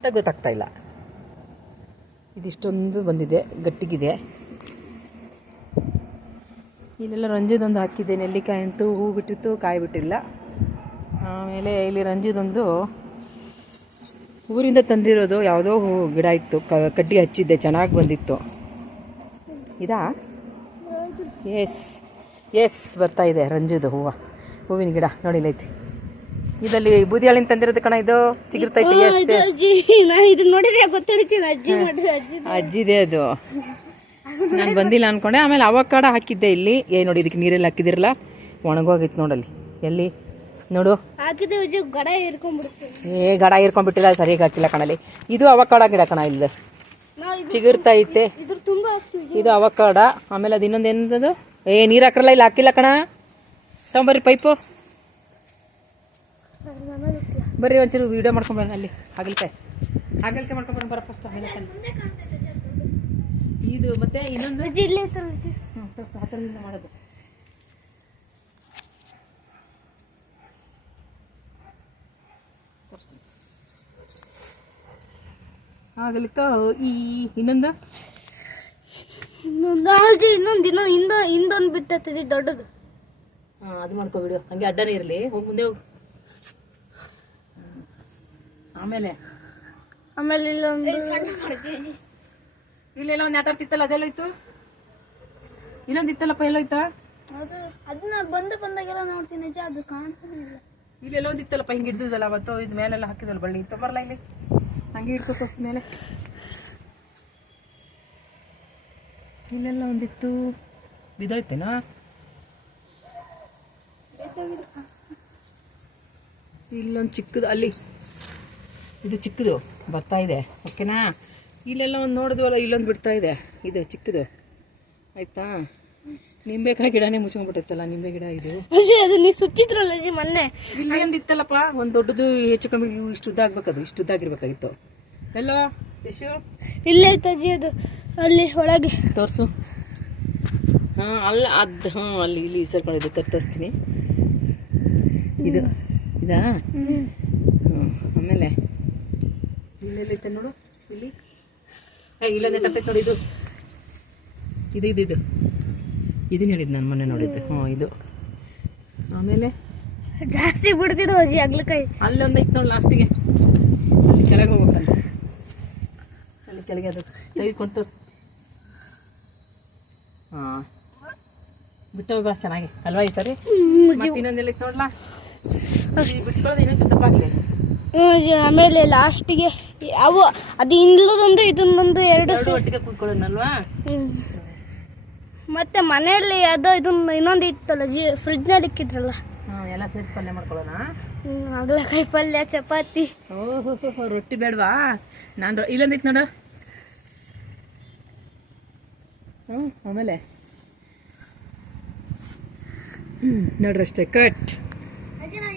ಅಂತ ಗೊತ್ತಾಗ್ತಾ ಇಲ್ಲ. ಇದಿಷ್ಟೊಂದು ಬಂದಿದೆ, ಗಟ್ಟಿಗಿದೆ. ಇಲ್ಲೆಲ್ಲ ರಂಜಿದೊಂದು ಹಾಕಿದೆ. ನೆಲ್ಲಿಕಾಯಿ ಅಂತೂ ಹೂ ಬಿಟ್ಟಿತ್ತು, ಕಾಯಿ ಬಿಟ್ಟಿಲ್ಲ. ಆಮೇಲೆ ಇಲ್ಲಿ ರಂಜಿದೊಂದು ಊರಿಂದ ತಂದಿರೋದು ಯಾವುದೋ ಹೂ ಗಿಡ ಇತ್ತು, ಕಡ್ಡಿ ಹಚ್ಚಿದ್ದೆ, ಚೆನ್ನಾಗಿ ಬಂದಿತ್ತು. ಇದಾ? ಎಸ್ ಬರ್ತಾ ಇದೆ ರಂಜಿದು ಹೂವಿನ ಗಿಡ ನೋಡಿಲೈತಿ. ಇದಲ್ಲಿ ಬೂದಿ ಹಾಳಿನ ತಂದಿರೋದು ಕಣ, ಇದು ಚಿಗುರ್ತೈತಿ. ಅಜ್ಜಿದೆ ಅದು. ನಾನು ಬಂದಿಲ್ಲ ಅನ್ಕೊಂಡೆ. ಆಮೇಲೆ ಅವಕಾಡ ಹಾಕಿದ್ದೆ ಇಲ್ಲಿ. ನೋಡಿ ಇದಕ್ಕೆ ನೀರೆಲ್ಲ ಹಾಕಿದಿರಲ್ಲ, ಒಣಗೋಗಿತ್ತು ನೋಡಲ್ಲಿ. ಎಲ್ಲಿ ನೋಡು, ಗಡ ಇರ್ಕೊಂಡ್ಬಿಟ್ಟಿಲ್ಲ, ಸರಿಯಾಗಿ ಹಾಕಿಲ್ಲ ಕಣಲ್ಲಿ. ಇದು ಅವಕಾಡ ಗಿಡ ಕಣ, ಇಲ್ಲ ಚಿಗುರ್ತೈತೆ. ಇದು ಅವಕಾಡ. ಆಮೇಲೆ ಅದು ಇನ್ನೊಂದು ಏನದು, ನೀರು ಹಾಕಲ್ಲ, ಇಲ್ಲಿ ಹಾಕಿಲ್ಲ ಕಣ. ತಗೊಂಬರ್ರಿ ಪೈಪು, ಬರ್ರಿ ಒಂಚೂರು ವಿಡಿಯೋ ಮಾಡ್ಕೊಂಬರೋಣ. ಅಲ್ಲಿ ಹಾಗಲಕಾಯಿ ಮಾಡ್ಕೊಂಬರೋಣ ಬರ ಫಸ್ಟ್. ಇದು ಮತ್ತೆ ಇನ್ನೊಂದು ಹತ್ತರಿಂದ ಮಾಡೋದು. ಆಗಲಿಕ್ಕ ಈ ಇನ್ನೊಂದು ಬಿಟ್ಟೈತಿ ದೊಡ್ಡದು. ಅದು ಮಾಡ್ಕೋ ವಿಡಿಯೋ, ಹಂಗೆ ಅಡ್ಡನೇ ಇರಲಿ. ಹೋಗಿ ಮುಂದೆ ಹೋಗು. ಆಮೇಲೆ ಇಲ್ಲೆಲ್ಲ ಒಂದು ಯಾತಾಡ್ತಿತ್ತಲ್ಲ, ಅದೆಲ್ಲ ಇತ್ತು. ಇಲ್ಲೊಂದು ಇತ್ತಲ್ಲಪ್ಪ, ಎಲ್ಲೋಯ್ತಾ? ಅದನ್ನ ಬಂದಾಗೆಲ್ಲ ನೋಡ್ತೀನಿ, ಅದು ಕಾಣ್ತಾನೆ ಇಲ್ಲ. ಇಲ್ಲೆಲ್ಲ ಒಂದು ಇತ್ತಲ್ಲಪ್ಪ, ಹಿಂಗೆ ಹಿಡ್ದಲ್ಲ ಅವತ್ತು. ಇದು ಮೇಲೆಲ್ಲ ಹಾಕಿದಲ್ಲ ಬಳ್ಳಿ ಇತ್ತು, ಬರಲ್ಲ ಇಲ್ಲಿ ಹಂಗೆ ಹಿಡ್ಕೊ ತೋರ್ಸ್ ಮೇಲೆ. ಇಲ್ಲೆಲ್ಲ ಒಂದಿತ್ತು, ಬಿದ್ದೋಯ್ತೇನಾ? ಇಲ್ಲೊಂದು ಚಿಕ್ಕದು, ಅಲ್ಲಿ ಇದು ಚಿಕ್ಕದು ಬರ್ತಾ ಇದೆ, ಓಕೆನಾ? ಇಲ್ಲೆಲ್ಲ ಒಂದು ನೋಡಿದ್ವಲ್ಲ, ಇಲ್ಲೊಂದು ಬಿಡ್ತಾ ಇದೆ, ಇದು ಚಿಕ್ಕದು, ಆಯ್ತಾ? ನಿಂಬೆಕಾಯಿ ಗಿಡನೇ ಮುಚ್ಕೊಂಡ್ಬಿಟ್ಟೈತಲ್ಲ, ನಿಂಬೆ ಗಿಡ ಇದು. ನೀವು ಸುತ್ತಿದ್ರಲ್ಲ ಮೊನ್ನೆ, ಇಲ್ಲಿ ಒಂದು ಇತ್ತಲ್ಲಪ್ಪ, ಒಂದು ದೊಡ್ಡದು, ಹೆಚ್ಚು ಕಮ್ಮಿ ಇಷ್ಟು ಉದ್ದ ಆಗ್ಬೇಕದು, ಇಷ್ಟು ಉದ್ದ ಆಗಿರ್ಬೇಕಾಗಿತ್ತು. ಎಲ್ಲ ಇಲ್ಲೇ ಐತಜ್ಜಿ, ಅದು ಅಲ್ಲಿ ಒಳಗೆ ತೋರಿಸು. ಅಲ್ಲ ಅದು, ಅಲ್ಲಿ ಇಲ್ಲಿ ಸೇರ್ಕೊಂಡಿದ್ದು, ತೋರಿಸ್ತೀನಿ. ಇದು ಇದಾ? ಆಮೇಲೆ ಇಲ್ಲೆಲ್ಲೈತೆ ನೋಡು, ಇಲ್ಲಿ ಇಲ್ಲೊಂದೇ ತರ್ತೈತೆ ನೋಡಿ. ಇದು ಇದನ್ನ ಹೇಳಿದ್ದು ನಾನು ಮೊನ್ನೆ ನೋಡಿದ್ದು. ಇದು ಆಮೇಲೆ ಜಾಸ್ತಿ ಬಿಡ್ತಿದ್ವು ಅಜ್ಜಿ ಹಾಗಲಕಾಯಿ. ಅಲ್ಲೊಂದು ಐತೆ ನೋಡಿ ಲಾಸ್ಟಿಗೆ, ಅಲ್ಲಿ ಕೆಳಗೆ ಹೋಗ್ಬೇಕಲ್ಲ, ಅಲ್ಲಿ ಕೆಳಗೆ ಅದು ತೆಗೆದುಕೊಂಡು ತೋರಿಸು. ಬಿಟ್ಟು ಬಾ, ಚೆನ್ನಾಗಿ ಅಲ್ವಾ ಈ ಸರಿ? ಮತ್ತೆ ಇನ್ನೊಂದೆಲ್ಲ ಐತೆ ನೋಡ್ಲಾ, ಬಿಡಿಸ್ಕೊಳ್ಳೋದು ಇನ್ನೊಂದು ತಪ್ಪಾಗಿದೆ. ಆಮೇಲೆ ಲಾಸ್ಟಿಗೆ ಅವು ಅದು ಇಲ್ಲದೊಂದು ಇದನ್ನೊಂದು ಎರಡು ಒಟ್ಟಿಗೆ ಕೂತ್ಕೊಳ್ಳೋಣಲ್ವಾ? ಮತ್ತೆ ಮನೆಯಲ್ಲಿ ಅದೋ ಇದನ್ನ ಇನ್ನೊಂದು ಇತ್ತಲ್ಲ ಜಿ, ಫ್ರಿಜ್ನಲ್ಲಿ ಇಕ್ಕಿದ್ರಲ್ಲ, ಎಲ್ಲ ಸೇರಿಸಿ ಪಲ್ಯ ಮಾಡ್ಕೊಳ್ಳೋಣ. ಹಾಗಲಕಾಯಿ ಪಲ್ಯ, ಚಪಾತಿ. ಓಹೋ, ರೊಟ್ಟಿ ಬೇಡವಾ? ನಾನು ಇಲ್ಲೊಂದು ಇತ್ತು ನೋಡು. ಆಮೇಲೆ ನೋಡ್ರಿ ಅಷ್ಟೇ, ಕಟ್.